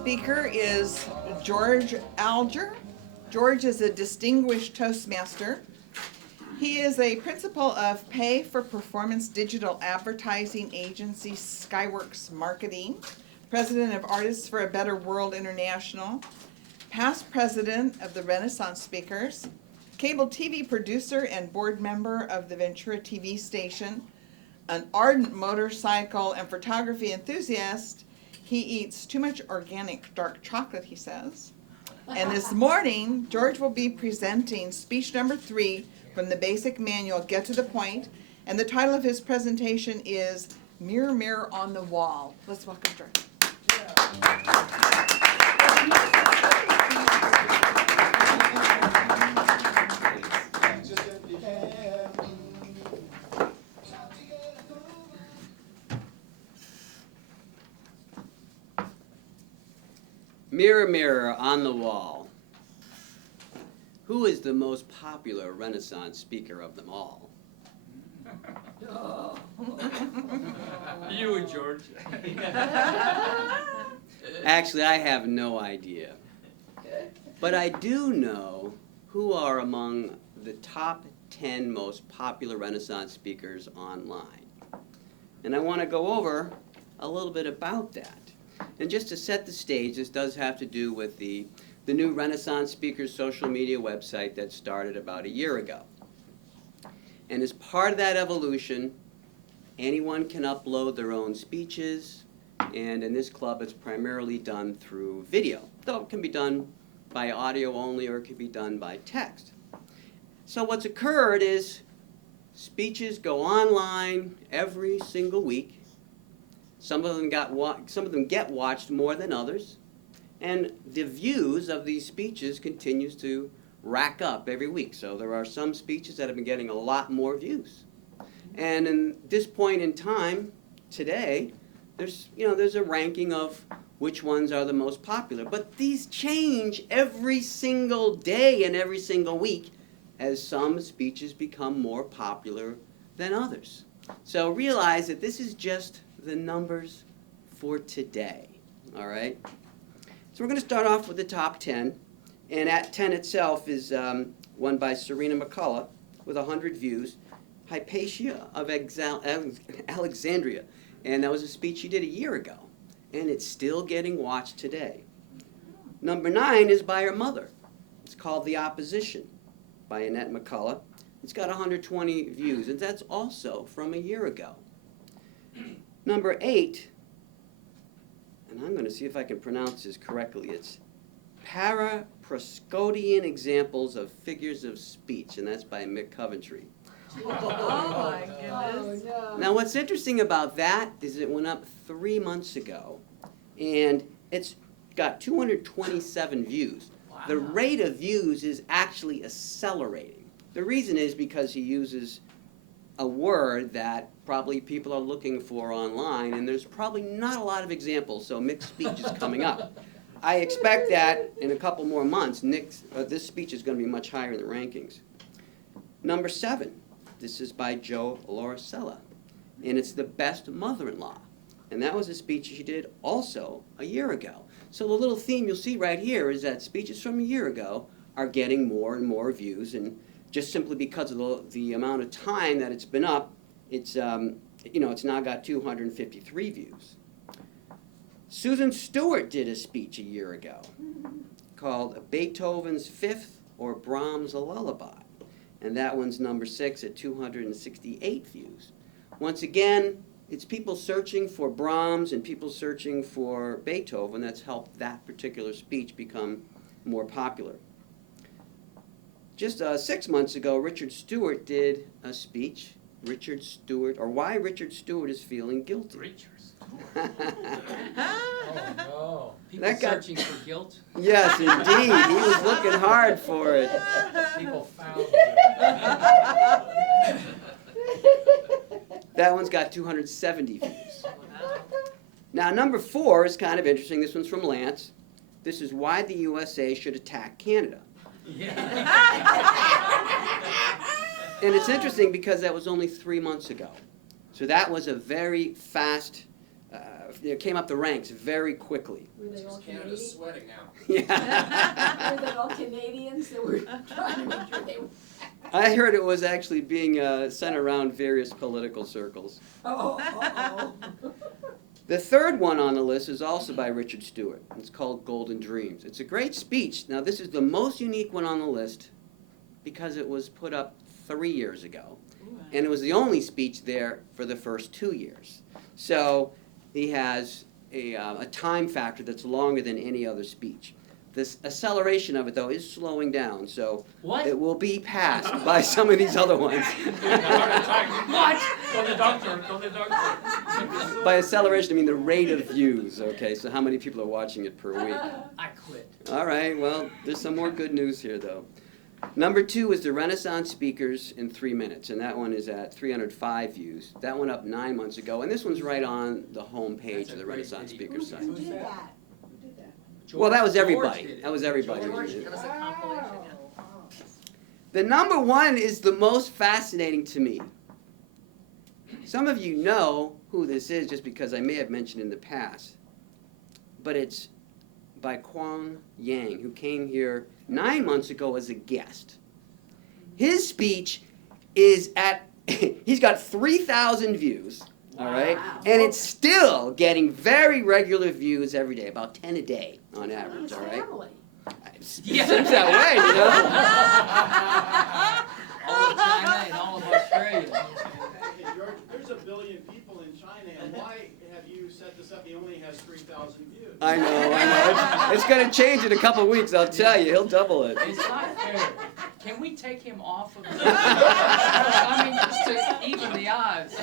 speaker is George Alger. George is a distinguished Toastmaster. He is a principal of Pay for Performance digital advertising agency Skyworks Marketing, president of Artists for a Better World International, past president of the Renaissance Speakers, cable TV producer and board member of the Ventura TV station, an ardent motorcycle and photography enthusiast. He eats too much organic dark chocolate, he says. And this morning, George will be presenting speech number 3 from the basic manual, Get to the Point. And the title of his presentation is Mirror, Mirror on the Wall. Let's welcome George. Mirror, mirror on the wall, who is the most popular Renaissance speaker of them all? You, George. Actually, I have no idea. But I do know who are among the top 10 most popular Renaissance speakers online. And I want to go over a little bit about that. And just to set the stage, this does have to do with the new Renaissance Speakers social media website that started about a year ago. And as part of that evolution, anyone can upload their own speeches, and in this club it's primarily done through video, though it can be done by audio only or it can be done by text. So what's occurred is speeches go online every single week. Some of them get watched more than others, and the views of these speeches continues to rack up every week. So there are some speeches that have been getting a lot more views. And in this point in time, today, there's a ranking of which ones are the most popular. But these change every single day and every single week as some speeches become more popular than others. So realize that this is just the numbers for today, all right? So we're going to start off with the top 10, and at 10 itself is one by Serena McCullough with 100 views, Hypatia of Alexandria, and that was a speech she did a year ago, and it's still getting watched today. Number 9 is by her mother. It's called The Opposition by Annette McCullough. It's got 120 views, and that's also from a year ago. Number 8, and I'm going to see if I can pronounce this correctly, it's Paraproscodian Examples of Figures of Speech, and that's by Mick Coventry. Oh my goodness. Oh, no. Now what's interesting about that is it went up 3 months ago, and it's got 227 views. Wow. The rate of views is actually accelerating. The reason is because he uses a word that probably people are looking for online, and there's probably not a lot of examples, so Mick's speech is coming up. I expect that in a couple more months, this speech is going to be much higher in the rankings. Number 7, this is by Joe Lauricella, and it's The Best Mother-in-Law, and that was a speech she did also a year ago. So the little theme you'll see right here is that speeches from a year ago are getting more and more views, and just simply because of the amount of time that it's been up, it's now got 253 views. Susan Stewart did a speech a year ago called Beethoven's Fifth or Brahms' A Lullaby, and that one's number 6 at 268 views. Once again, it's people searching for Brahms and people searching for Beethoven that's helped that particular speech become more popular. Just 6 months ago, Richard Stewart did a speech, Why Richard Stewart is Feeling Guilty. Preachers. Oh, no. People That got- searching for guilt. Yes, indeed. He was looking hard for it. People found That one's got 270 views. Now, number 4 is kind of interesting. This one's from Lance. This is Why the USA Should Attack Canada. And it's interesting because that was only 3 months ago. So that was a very fast came up the ranks very quickly. Were they all Canada's Canadian? sweating now. Yeah. Were they all Canadians that were trying to make sure they were? I heard it was actually being sent around various political circles. Oh. The third one on the list is also by Richard Stewart. It's called Golden Dreams. It's a great speech. Now, this is the most unique one on the list because it was put up 3 years ago. And it was the only speech there for the first 2 years. So he has a time factor that's longer than any other speech. This acceleration of it, though, is slowing down, so it will be passed by some of these other ones. What? Go to the doctor, go to the doctor. By acceleration, I mean the rate of views, okay? So how many people are watching it per week? I quit. All right, well, there's some more good news here, though. Number 2 is the Renaissance Speakers in 3 minutes, and that one is at 305 views. That went up 9 months ago, and this one's right on the home page of the Renaissance Speakers site. Who did that? Well, that was everybody. That was everybody. George did it. did us a compilation. The number 1 is the most fascinating to me. Some of you know who this is just because I may have mentioned in the past. But it's by Kwang Yang, who came here 9 months ago as a guest. His speech is at, he's got 3,000 views, all right? Wow. And it's still getting very regular views every day, about 10 a day on average, all right? Family. It seems that way, you know? All of China and all of Australia. Hey, George, there's 1 billion people in China, and why have you set this up? He only has 3,000 views. I know. It's going to change in a couple weeks, I'll tell you. He'll double it. It's not fair. Can we take him off of the I mean, just to even the odds.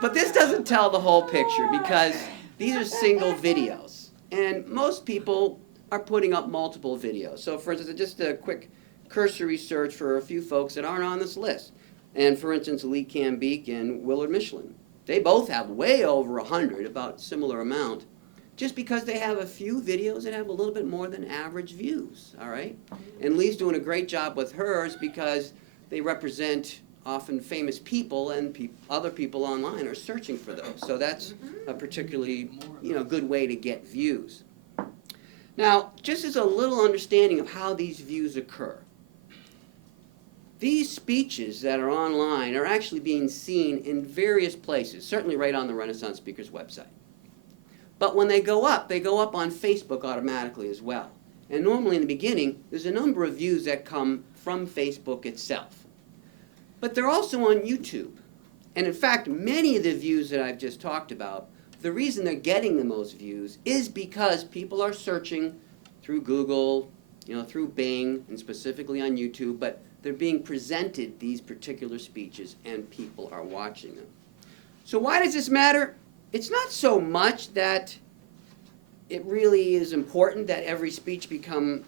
But this doesn't tell the whole picture because these are single videos. And most people are putting up multiple videos. So for instance, just a quick cursory search for a few folks that aren't on this list. And for instance, Lee Cambeek and Willard Michelin. They both have way over 100, about similar amount, just because they have a few videos that have a little bit more than average views, all right? And Lee's doing a great job with hers because they represent often famous people, and other people online are searching for those. So that's a particularly, good way to get views. Now, just as a little understanding of how these views occur, these speeches that are online are actually being seen in various places, certainly right on the Renaissance Speakers website. But when they go up on Facebook automatically as well. And normally in the beginning, there's a number of views that come from Facebook itself. But they're also on YouTube. And in fact, many of the views that I've just talked about, the reason they're getting the most views is because people are searching through Google, through Bing, and specifically on YouTube, but they're being presented these particular speeches and people are watching them. So why does this matter? It's not so much that it really is important that every speech become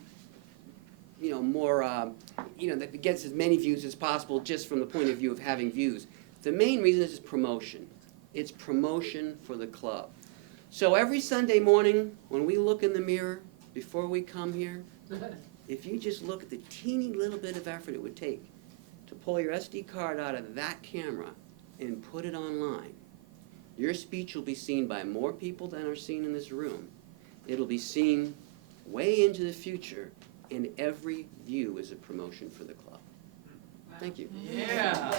more, that gets as many views as possible just from the point of view of having views. The main reason is promotion. It's promotion for the club. So every Sunday morning when we look in the mirror before we come here, if you just look at the teeny little bit of effort it would take to pull your SD card out of that camera and put it online, your speech will be seen by more people than are seen in this room. It'll be seen way into the future, and every view is a promotion for the club. Thank you. Yeah.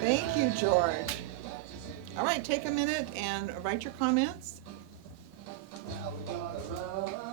Thank you, George. All right, take a minute and write your comments. Now we gotta run.